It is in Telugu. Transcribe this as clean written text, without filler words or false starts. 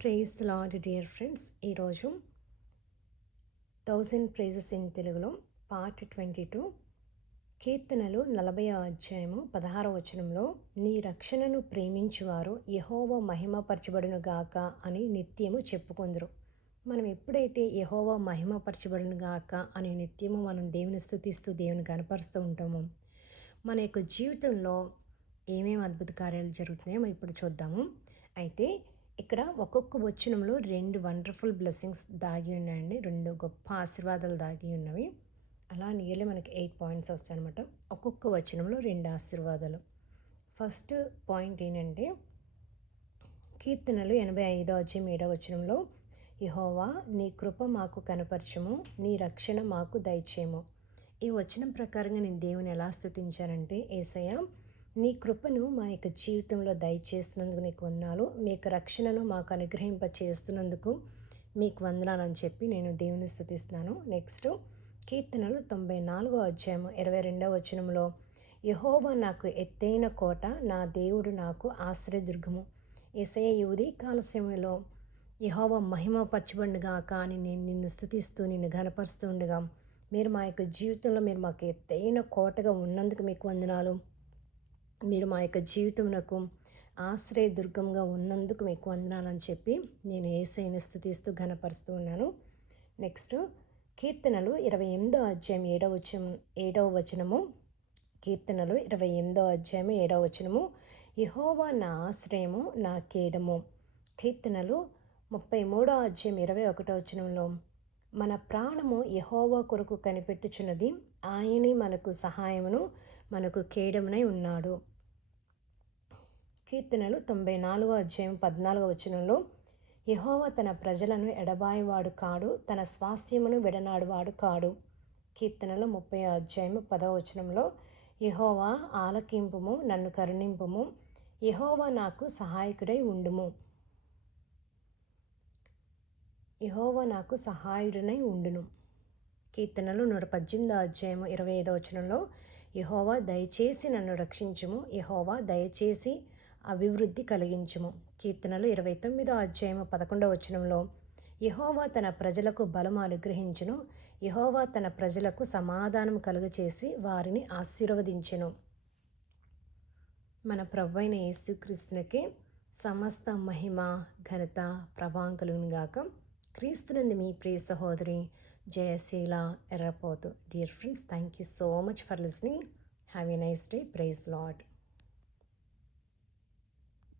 Praise the lord dear friends. ఈరోజు 1000 ప్రైజెస్ ఇన్ తెలుగులో పార్ట్ 22 కీర్తనలు 40వ అధ్యాయము 16వ వచనంలో నీ రక్షణను ప్రేమించువారు యెహోవా మహిమపరచబడును గాక అని నిత్యము చెప్పుకొందురు. మనం ఎప్పుడైతే యెహోవా మహిమపరచబడును గాక అని నిత్యము మనం దేవుని స్తుతిస్తూ దేవుని కనపరుస్తూ ఉంటామో మన యొక్క జీవితంలో ఏమేమి అద్భుత కార్యాలు జరుగుతున్నాయో మనం ఇప్పుడు చూద్దాము. అయితే ఇక్కడ ఒక్కొక్క వచనంలో 2 వండర్ఫుల్ బ్లెస్సింగ్స్ దాగి ఉన్నాయండి. 2 గొప్ప ఆశీర్వాదాలు దాగి ఉన్నవి. అలా నియర్లీ మనకి 8 పాయింట్స్ వస్తాయన్నమాట. ఒక్కొక్క వచనంలో 2 ఆశీర్వాదాలు. ఫస్ట్ పాయింట్ ఏంటంటే కీర్తనలు 85వ అధ్యాయం 7వ వచనంలో యెహోవా నీ కృప మాకు కనపరచుము, నీ రక్షణ మాకు దయచేయము. ఈ వచనం ప్రకారంగా నేను దేవుని ఎలా స్తుతించానంటే, యేసయ్య నీ కృపను మా యొక్క జీవితంలో దయచేస్తున్నందుకు నీకు వందనాలు, మీ యొక్క రక్షణను మాకు అనుగ్రహింప చేస్తున్నందుకు మీకు వందనాలని చెప్పి నేను దేవుని స్తుతిస్తున్నాను. నెక్స్ట్ కీర్తనలు 94వ అధ్యాయం 22వ వచనంలో యెహోవా నాకు ఎత్తైన కోట, నా దేవుడు నాకు ఆశ్రయదుర్గము. యేసయ్య ఈ ఉదయకాల సమయంలో యెహోవా మహిమపరచబడును గాక అని నేను నిన్ను స్తుతిస్తూ నిన్ను ఘనపరుస్తూ ఉండగా మీరు మా యొక్క జీవితంలో మీరు మాకు ఎత్తైన కోటగా ఉన్నందుకు మీకు వందనాలు, మీరు మా యొక్క జీవితమునకు ఆశ్రయదుర్గంగా ఉన్నందుకు మీకు వందనాలని చెప్పి నేను యేసయ్యను స్తుతిస్తూ ఘనపరుస్తూ ఉన్నాను. నెక్స్ట్ కీర్తనలు 28వ అధ్యాయం 7వ వచనము. కీర్తనలు 28వ అధ్యాయం 7వ వచనము యెహోవా నా ఆశ్రయము నా కేడము. కీర్తనలు 33వ అధ్యాయం 21వ వచనంలో మన ప్రాణము యెహోవా కొరకు కనిపెట్టుచున్నది, ఆయనే మనకు సహాయమును మనకు కేడమునై ఉన్నాడు. కీర్తనలు 94వ అధ్యాయం 14వ వచనంలో యెహోవా తన ప్రజలను ఎడబాయివాడు కాడు, తన స్వాస్థ్యమును విడనాడువాడు కాడు. కీర్తనలు 30వ అధ్యాయం 10వ వచనంలో యెహోవా ఆలకింపుము, నన్ను కరుణింపుము, యెహోవా నాకు సహాయకుడై ఉండుము. యెహోవా నాకు సహాయుడనై ఉండును. కీర్తనలు 118వ అధ్యాయం 25వ వచనంలో యెహోవా దయచేసి నన్ను రక్షించుము, యెహోవా దయచేసి అభివృద్ధి కలిగించుము. కీర్తనలు 29వ అధ్యాయం 11వ వచనంలో యెహోవా తన ప్రజలకు బలము అనుగ్రహించును, యెహోవా తన ప్రజలకు సమాధానం కలుగచేసి వారిని ఆశీర్వదించును. మన ప్రభువైన యేసుక్రీస్తునికే సమస్త మహిమ ఘనత ప్రభావం కలుగును గాక. క్రీస్తునందు మీ ప్రియ సహోదరి Jayasheela Errapothu. Dear friends, thank you so much for listening. Have a nice day. Praise the Lord.